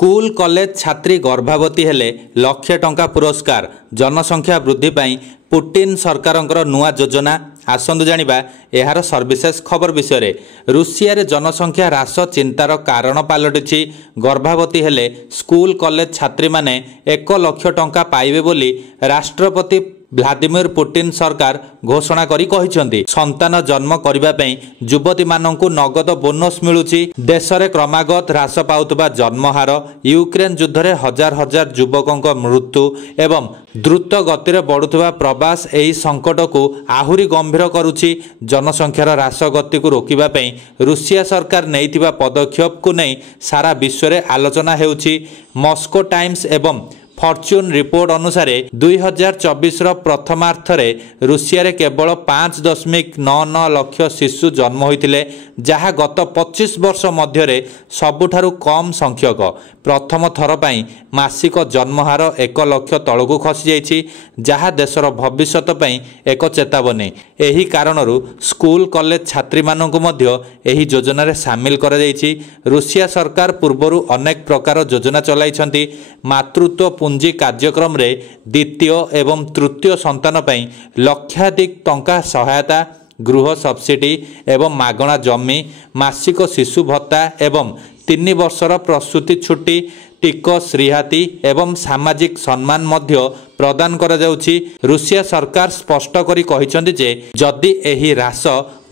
School college छात्री गर्भवती हेले लक्षे टंका पुरस्कार जनसंख्या वृद्धि पाई पुटिन सरकारंकर नुआ योजना आसंतु जानिबा एहार सर्विसेस खबर विषय रे। रुषिया रे जनसंख्या ह्रास चिंतार कारण पलटिछि। गर्भवती हेले स्कूल कॉलेज छात्री माने 1 लाख टंका पाइबे बोली राष्ट्रपति व्लादिमीर पुटिन सरकार घोषणा करी कहिसंती। संतान जन्म करिबा पई युवती माननकु नगद बोनस मिलुछि। देश रे क्रमागत ह्रास पाउतबा जन्महार, यूक्रेन युद्ध रे हजार हजार युवकंक मृत्यु एवं द्रुत गति रे बढ़ुतबा प्रवास एही संकट को आहुरी गंभीर करुछि। जनसंख्यार ह्रास गति को रोकिबा पई रुषिया सरकार नेइतिबा पदक्षेप को नै सारा विश्व रे आलोचना हेउछि। मॉस्को टाइम्स एवं फॉर्च्यून रिपोर्ट अनुसार 2024 प्रथमार्थ रे रुषिया रे केवल 5.99 लाख शिशु जन्म होइतिले, जहाँ गत 25 वर्ष मध्य रे सबुठारु कम संख्यक। प्रथम थर पई मासिक जन्महार 1 लाख तळकु खसी जाइछि, जहाँ देशर भविष्यत पई एक चेतावनी। एही कारणरू स्कूल कॉलेज छात्री माननकु मध्य एही योजना रे शामिल करा जाइछि। रुषिया सरकार पूर्वरु अनेक प्रकार योजना चलाइछंती। मातृत्व पुंजी कार्यक्रम रे द्वितीय एवं तृतीय संतान पई लक्षाधिक टंका सहायता, गृह सब्सिडी एवं मागणा जमी, मासिक शिशु भत्ता एवं 3 वर्षर प्रसूति छुट्टी, टिकस रिहाती एवं सामाजिक सम्मान मध्य प्रदान करा जाउछि। रुषिया सरकार स्पष्ट करी कहिसंती जे जदि एही ह्रास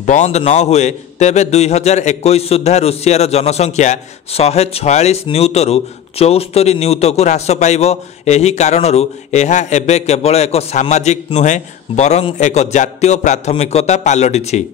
बंद न हुए तेबे 2021 सुधा रुषियार जनसंख्या 146 नियुतरु 74 नियुतकु ह्रास पाइबो। एही कारणरू एहा एबे केवल एक सामाजिक नुहे बरं एक जातीय प्राथमिकता पालटिछि।